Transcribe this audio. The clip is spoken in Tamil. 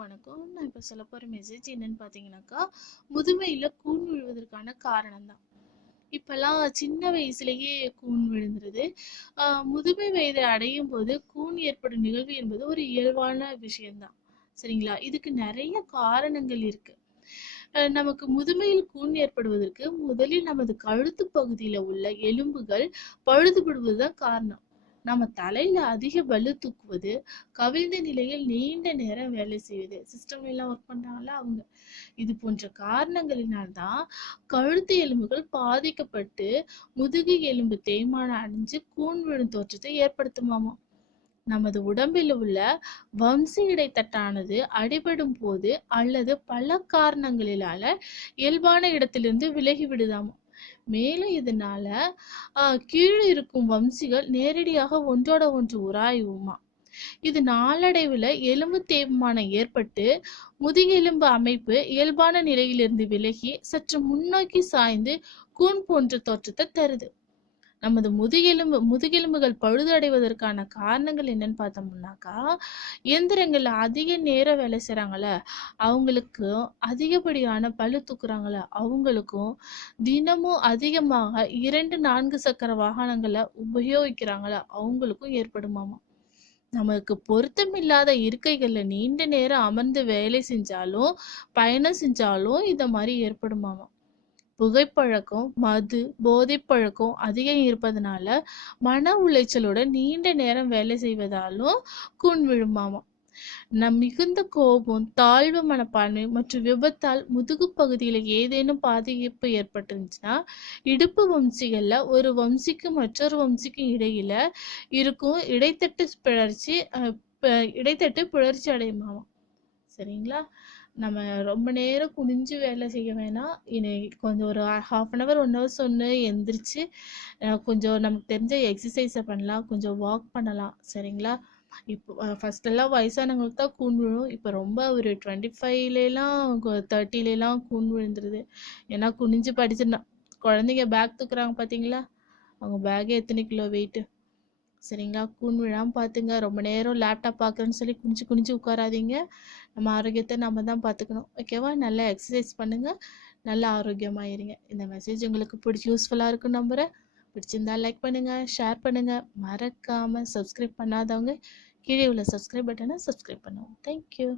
வணக்கம். நான் இப்போ சொல்ல போகிற மெசேஜ் என்னன்னு பார்த்தீங்கன்னாக்கா முதுமையில் கூன் விழுவதற்கான காரணம் தான் இப்போல்லாம் சின்ன வயசுலேயே கூன் விழுந்துருது. ஆஹ் முதுமை வயதை அடையும் போது கூன் ஏற்படும் நிகழ்வு என்பது ஒரு இயல்பான விஷயம்தான். சரிங்களா? இதுக்கு நிறைய காரணங்கள் இருக்கு. நமக்கு முதுமையில் கூண் ஏற்படுவதற்கு முதலில் நமது கழுத்து பகுதியில உள்ள எலும்புகள் பழுதுபடுவதுதான் காரணம். நம்ம தலையில அதிக பலு தூக்குவது கவிழ்ந்த நிலையில் நீண்ட நேரம் வேலை செய்வது. சிஸ்டம் எல்லாம் ஒர்க் பண்றாங்கல்ல அவங்க. இது போன்ற காரணங்களினால்தான் கழுத்து எலும்புகள் பாதிக்கப்பட்டு முதுகு எலும்பு தேய்மானம் அடைஞ்சு கூன் விழும் தோற்றத்தை ஏற்படுத்துமாமா. நமது உடம்பில் உள்ள வம்சி இடைத்தட்டானது அடிபடும் போது அல்லது பல காரணங்களினால இயல்பான இடத்திலிருந்து விலகி விடுதாமா. மேலும் இதனால கீழே இருக்கும் வம்சிகள் நேரடியாக ஒன்றோட ஒன்று உராயுமா இது நாளடைவுல எலும்பு தேய்மானம் ஏற்பட்டு முதுகெலும்பு அமைப்பு இயல்பான நிலையிலிருந்து விலகி சற்று முன்னோக்கி சாய்ந்து கூன் போன்ற தோற்றத்தை தருது. நமது முதுகெலும்பு முதுகெலும்புகள் பழுதடைவதற்கான காரணங்கள் என்னன்னு பார்த்தோம்னாக்கா இயந்திரங்கள் அதிக நேரம் வேலை செய்றாங்கல்ல அவங்களுக்கு அதிகப்படியான பளு தூக்குறாங்கல்ல அவங்களுக்கும் தினமும் அதிகமாக இரண்டு நான்கு சக்கர வாகனங்களை உபயோகிக்கிறாங்கல்ல அவங்களுக்கும் ஏற்படுமாமா? நமக்கு பொருத்தமில்லாத இருக்கைகளில் நீண்ட நேரம் அமர்ந்து வேலை செஞ்சாலும் பயணம் செஞ்சாலும் இந்த மாதிரி ஏற்படுமாமா? புகைப்பழக்கம் மது போதைப்பழக்கம் அதிகம் இருப்பதனால மன உளைச்சலோட நீண்ட நேரம் வேலை செய்வதாலும் கூண் விழுமாமா நம் மிகுந்த கோபம் தாழ்வு மனப்பான்மை மற்றும் விபத்தால் முதுகு பகுதியில ஏதேனும் பாதிப்பு ஏற்பட்டுருந்துச்சுன்னா இடுப்பு வம்சிகள்ல ஒரு வம்சிக்கும் மற்றொரு வம்சிக்கும் இடையில இருக்கும் இடைத்தட்டு பிளர்ச்சி அஹ், இடைத்தட்டு பிழற்சி அடையுமாமா சரிங்களா? நம்ம ரொம்ப நேரம் குனிஞ்சு வேலை செய்ய வேணாம். இனி கொஞ்சம் ஒரு half an hour one hour சொன்னு எந்திரிச்சு கொஞ்சம் நமக்கு தெரிஞ்ச எக்ஸசைஸை பண்ணலாம். கொஞ்சம் வாக் பண்ணலாம். சரிங்களா? இப்போ ஃபஸ்ட்டெல்லாம் எல்லாம் வயசானவங்களுக்கு தான் கூன் விழும். இப்போ ரொம்ப ஒரு டுவெண்ட்டி ஃபைவ்லாம் தேர்ட்டிலலாம் கூன் விழுந்துருது. ஏன்னா குனிஞ்சு படிச்சிருந்தா குழந்தைங்க பேக் தூக்குறாங்க பார்த்தீங்களா அவங்க பேக்கே எத்தனை கிலோ வெயிட்டு சரிங்களா கூன் விழாமல் பார்த்துங்க ரொம்ப நேரம் லேப்டாப் பார்க்குறேன்னு சொல்லி குனிஞ்சு குனிஞ்சு உட்காராதீங்க. நம்ம ஆரோக்கியத்தை நம்ம தான் பார்த்துக்கணும் ஓகேவா நல்லா எக்ஸசைஸ் பண்ணுங்கள் நல்லா ஆரோக்கியமாக இருங்க இந்த மெசேஜ் உங்களுக்கு பிடிச்சி யூஸ்ஃபுல்லாக இருக்கும் நம்புகிறேன் பிடிச்சிருந்தா லைக் பண்ணுங்கள் ஷேர் பண்ணுங்கள் மறக்காமல் சப்ஸ்கிரைப் பண்ணாதவங்க கீழே உள்ள சப்ஸ்கிரைப் பட்டனை சப்ஸ்கிரைப் பண்ணுவோம். தேங்க்யூ